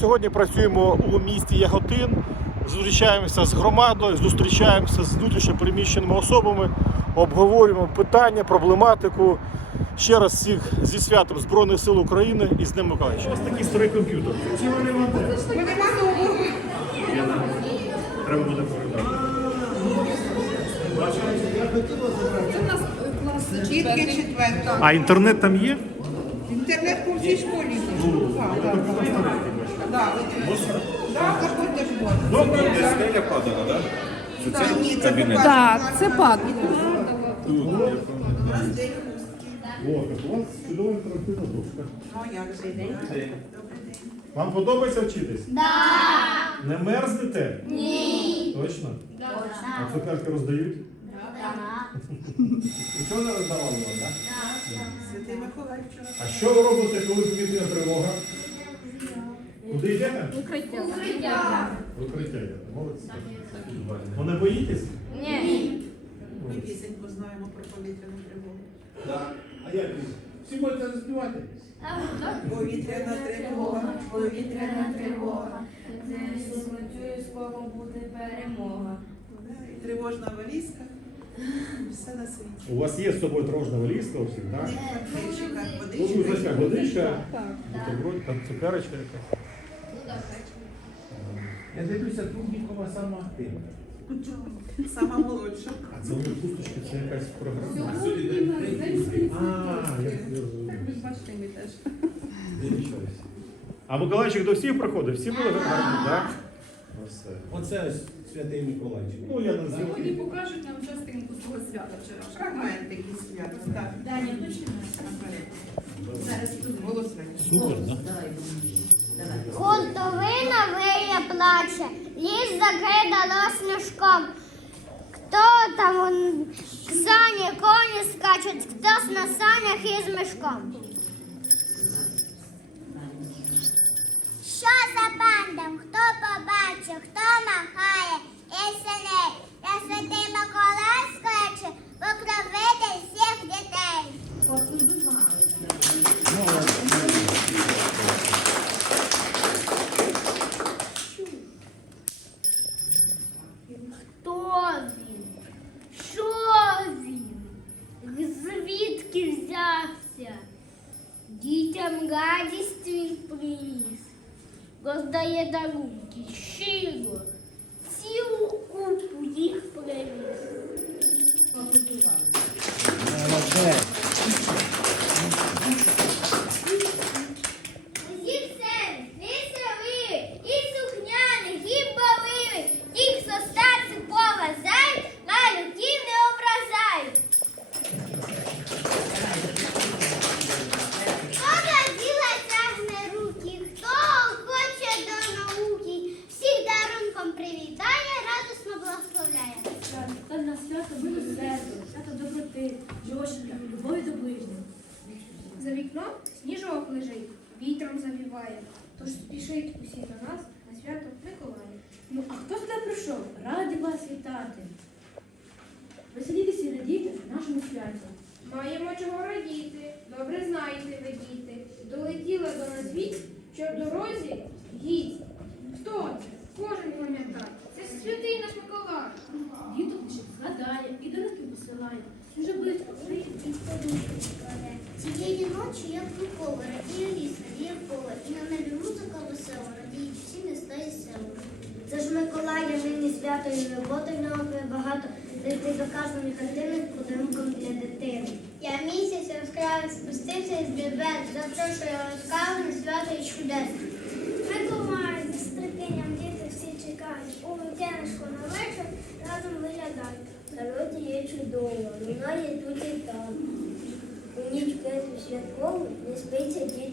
Сьогодні працюємо у місті Яготин. Зустрічаємося з громадою, зустрічаємося з внутрішньо переміщеними особами, обговорюємо питання, проблематику. Ще раз всіх зі святом Збройних сил України і з Днем Миколаївича. Ось такий старий комп'ютер. Треба буде передати. Це у нас клас четверта. А інтернет там є? Інтернет по всій школі. Так, так, так. Так, в год. Стеля падала, так? Так, ні, це кабінет. Так, це пад. О, у вас чудова інтерактивна дошка. Ну. Вам подобається вчитись? Да. Не мерзнете? Ні. Точно? А цукерки роздають? Нічого не роздавали вам, так? Святий Миколай вчора. А що ви робите, коли повітряна тривога? Куди йдете? Укриття. В укриття йдете. Молодці. Ви не боїтесь? Ні. Ми пісеньку знаємо про повітряну тривогу. А як? Всі можете заспівати? Повітряна тривога, повітряна тривога. Чую, скоро буде перемога. Тривожна валізка. Все на світі. У вас є з собою трошна валізка у всіх, так? Водичка, Ну, водичка. ось як водичка, бутерброд, там цукерочка якась. Я дивлюся, Трубнікова сама активна. Сама молодша. А це вони пусточки, це якась програма. Сьогодні на день А, я зрозумів. Так ви бачите, ми теж. А Миколайчик до всіх приходив? Всі були гарні, так? Все. Оце ось святий Миколайчик. Ну, я не знаю. Сьогодні покажуть нам частинку свого свята вчора. Фрагментики свята. Так. Даня, починай. Зараз тут Голосуємо. Супер, так? Хуртовина виє плаче, ліс закидано сніжком. Хто там сані коні скачуть, хтось на санях із мішком. Що за бандом, хто побачив, хто махає, я святий Миколай скаче, покровитель всіх він? Що він? Взявся? Дітям радість він приніс, роздає дарунки щиро, цілу купу їх привіз. Усі все, веселі, і сухняних, і балили, тих, хто старці поважають, малюків не ображають. Хто до діла тягне руки, хто хоче до науки, всіх дарунком привітає, радісно благословляє. Та на свято буде серце, свято доброти, жощення, любові до ближнього. За вікном сніжок лежить, вітром завіває. Тож спішить усі до нас на свято Миколая. Ну, а хто сюди прийшов? Раді вас вітати. Веселітеся і радійте нашому святі. Маємо чого радіти, добре знаєте ви діти. Долетіла до нас вість, що в дорозі гість. Хто це? Кожен пам'ятає. Це святий наш Миколай. Діток лише згадає і дорослих посилає. Вже близько своїх і подушки. Цієї ночі я Микола, радію ліс, радіє поле, і на небі музика весела, радіють всі міста і села. Це ж Миколая роботи в нього багато, доказаний картини подарунком для дитини. Я місяць яскравий спустився із небес, запрошую розкажу на свято і чудес. Миколай, з стрикинням діти всі чекають, у вікенечку на вечір разом виглядають. Народі є чудово, лунає тут і там. У ніч святкову не спиться діточка.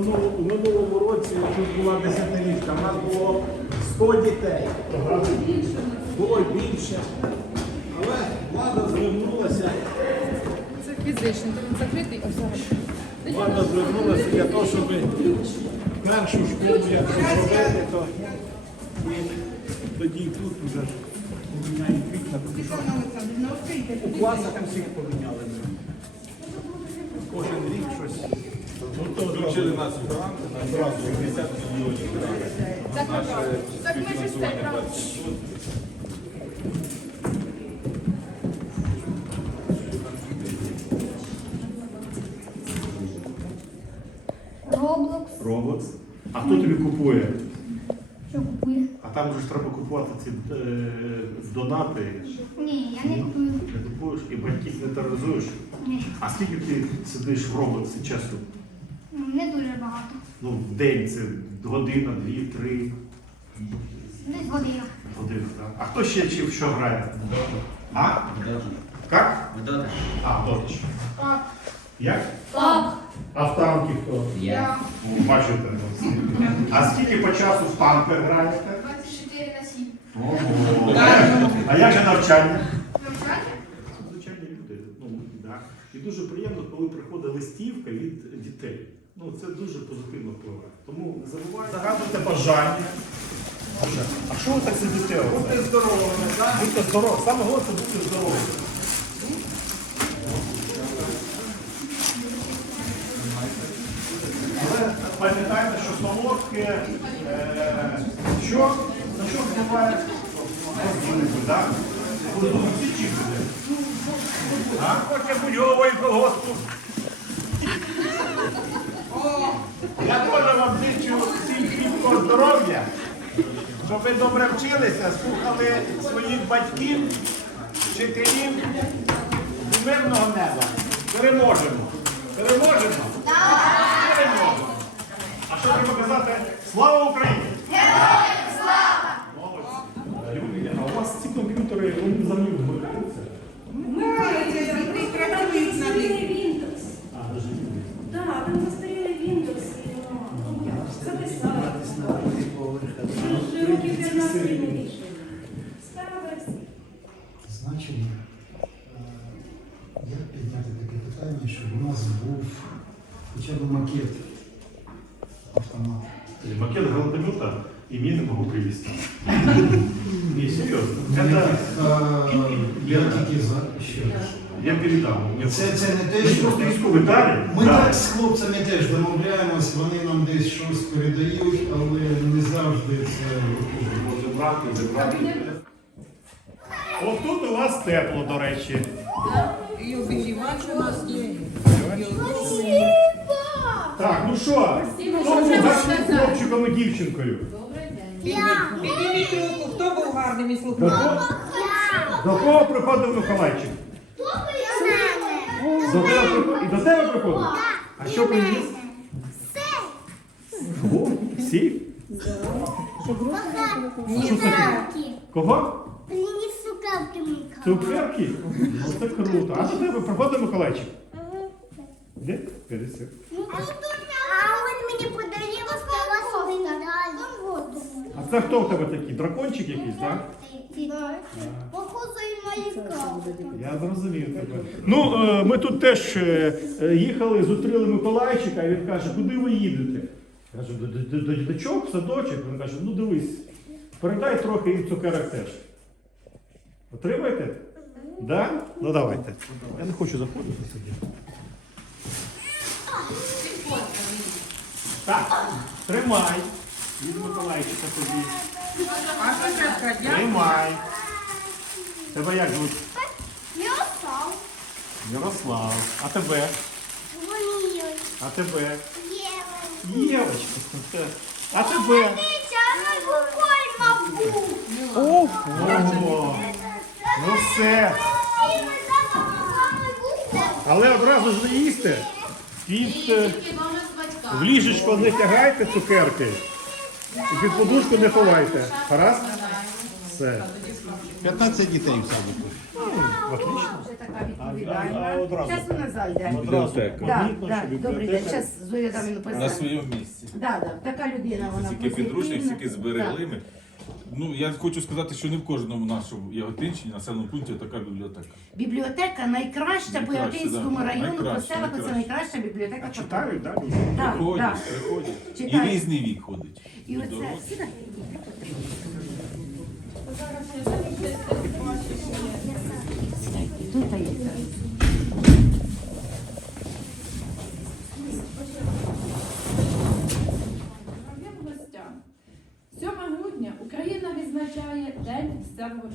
Ми до минулого, у минулому році тут була десятилітка, у нас було 100 дітей. Було більше. Але влада звернулася, Це він закритий, влада звернулася для того, щоб першу школу як зробити, то і тоді тут вже поміняють вікна, тому що у класах усіх поміняли. Кожен рік щось. Включили нас у грант на 60 мільйонів грант. Так, так ми ж все правда. Роблокс. А хто тобі купує? Що купує? А там же ж треба купувати ці е, донати. Ні, я не купую. Не купуєш і батьків не тероризуєш. Ні. А скільки ти сидиш в Роблоксі часу? Ну, в день це година, дві, три Десь година. години. Так? А хто ще чи в що грає? А? Как? А, Дотич. Як? Так. А в танки хто? Я Ну, Бачите. А скільки по часу в танки граєте? 24 на 7. Ого. А як же навчання? Навчання? Звичайні люди. Ну, да. І дуже приємно, коли приходить листівка від дітей. Ну, це дуже позитивно впливає. Тому не забувайте. Загадуйте бажання. Боже, А що ви так сидите? Будьте здоровими, так? Будьте здорові. Саме головне це бути здоровими. Але пам'ятайте, що солодке, е, що, за що впливає розбудити, так? Будуть всі чіпити. А? Хоче будь-якої колгоспу. Я теж вам зичу всім кріпкого здоров'я, щоб ви добре вчилися, слухали своїх батьків, вчителів і мирного неба. Переможемо. Переможемо? Переможемо. А що треба казати? Слава Україні! Героям слава! Молодці. А у вас ці комп'ютери вони взагалі вмикаються? Мирається, вони працюють на них. Windows. А, даже ні. Да, там застарілий Windows. і, ну, Записали. Вже років 15 не більше. Стара версія. значення. Е, Як підняти таке питання, щоб у нас був хоча б макет автомата? Макет гранатомета и мины могу привезти. Не, Я тільки за ще раз. я передам. Це, це не те, що просто військові далі. ми Да. так з хлопцями теж домовляємось, вони нам десь щось передають, але не завжди це виходить. Забрати, забрати. От тут у вас тепло, до речі. І обігрівач у нас є. Так, ну що? Хто був гарним хлопчиком і дівчинкою? Підніміть руку, хто був гарним і До кого, до кого приходив Миколайчик? До тебе? І до тебе приходив? А що приніс? О, таке? Кого? Приніс цукерки? Ну це круто. А до тебе приходив Миколайчик? Де? Пересик. Він це хто в тебе такий? Дракончик якийсь, так? Похоже, і мої. Я зрозумів тебе. Ну, е, ми тут теж е, е, їхали, зустріли Миколайчика, і він каже, куди ви їдете? Я кажу, до, до, до діточок, в садочок. Він каже, ну дивись, передай трохи їм цукерок теж. Отримаєте? Да? Ну давайте. Я не хочу заходити сюди. Так, тримай. Від Миколайчика тобі. А що сказати? Тримай. Тебе як звуть? Я став. Ярослав. А тебе? Вони А тебе? Євочка. А тебе? Ого. Ну все. Але одразу ж не їсти. Під, е, в ліжечко не тягайте цукерки. І під подушку не ховайте. Гаразд? Все. 15 дітей в садику. Відповідальна. одразу? Зараз вона зайде. Бібліотека. Да, Помітно, добрий день. Зараз Зоя Даміну На своєму місці. Да, да, така людина, вона Тільки підручник, позитивна. стільки зберегли ми. Ну, я хочу сказати, що не в кожному нашому Яготинщині, населеному пункті така бібліотека. Бібліотека найкраща по Найкраща, Яготинському да. району, по селах це найкраща. найкраща бібліотека. А читають, так? Так, Приходять, так. приходять. І різний вік ходить. І оце Дорослі. Тут є. Дорогі гостям, 7 грудня Україна відзначає День місцевого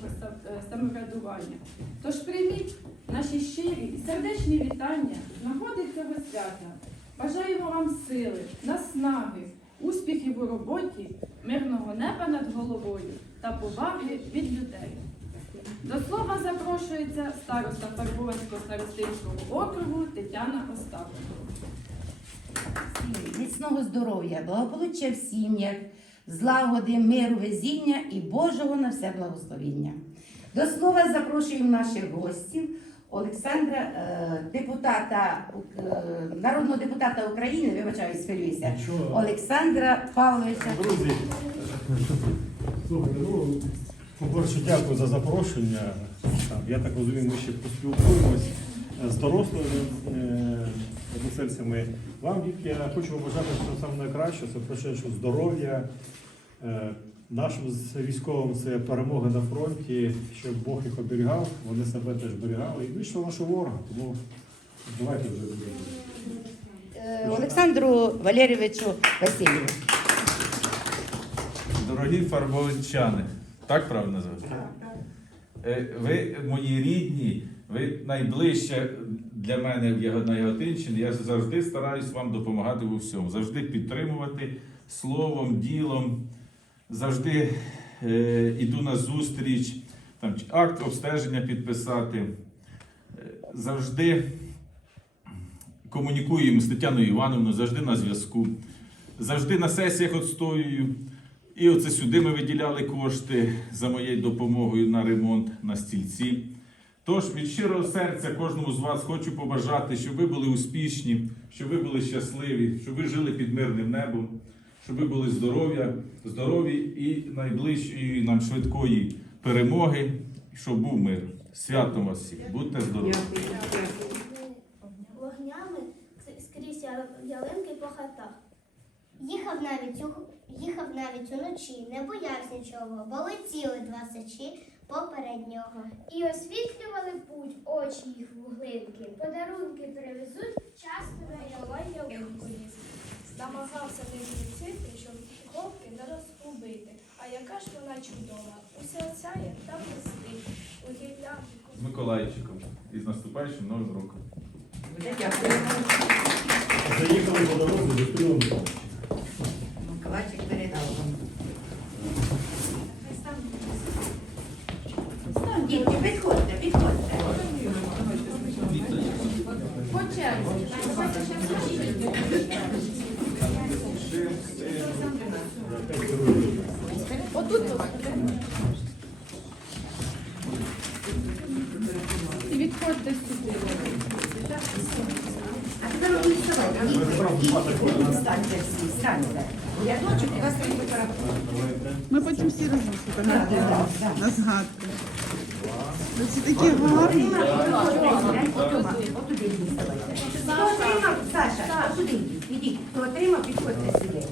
е, самоврядування. Тож прийміть наші щирі і сердечні вітання нагоди цього свята. Бажаємо вам сили, наснаги, успіхів у роботі, мирного неба над головою та поваги від людей. До слова запрошується староста Фарбованського старостинського округу Тетяна Остапенко. Міцного здоров'я, благополуччя в сім'ях, злагоди, миру, везіння і Божого на все благословіння. До слова запрошуємо наших гостів Олександра, е, депутата, е, народного депутата України, вибачаюсь, хвилююся, Олександра Павловича. Друзі, слухайте, ну, по-перше, дякую за запрошення. Я так розумію, ми ще поспілкуємось з дорослими е, односельцями. Вам, дітки, я хочу побажати всього самого найкращого. Це перше, що здоров'я. Е, Нашим військовим це перемога на фронті, щоб Бог їх оберігав, вони себе теж берігали і вийшов нашого ворога. Тому давайте вже будемо. Е, Олександру Валерійовичу Васильєву. Дорогі фарбовичани, так правильно називати? Е, Ви мої рідні, ви найближче для мене на Яготинщині. Я завжди стараюсь вам допомагати у всьому, завжди підтримувати словом, ділом, завжди е, іду на зустріч, там, акт обстеження підписати. Е, завжди комунікуємо з Тетяною Івановною, завжди на зв'язку. Завжди на сесіях відстоюю. І оце сюди ми виділяли кошти за моєю допомогою на ремонт на стільці. Тож від щирого серця кожному з вас хочу побажати, щоб ви були успішні, щоб ви були щасливі, щоб ви жили під мирним небом, щоб ви були здоров'я, здорові і найближчої нам швидкої перемоги, щоб був мир. Святом вас всіх! Будьте здорові! Вогнями скрізь ялинки по хатах. Їхав навіть, їхав навіть уночі, не боявся нічого, бо летіли два сечі поперед нього. І освітлювали путь очі їх вуглинки. Подарунки привезуть, часто на ялинку Намагався не зліцити, щоб голки не розгубити. А яка ж вона чудова, уся сяє та блистить. У З Миколайчиком і з наступаючим новим роком. Дякуємо. Заїхали по дорозі, зустріли А тепер ви вставайте. Станьте. Рядочок і вас треба перерахувати. Ми потім всі разом фотографуємо на згадку. Ви всі такі гарні. Хто отримав, Саша, сюди йдіть. Хто отримав, підходьте сюди.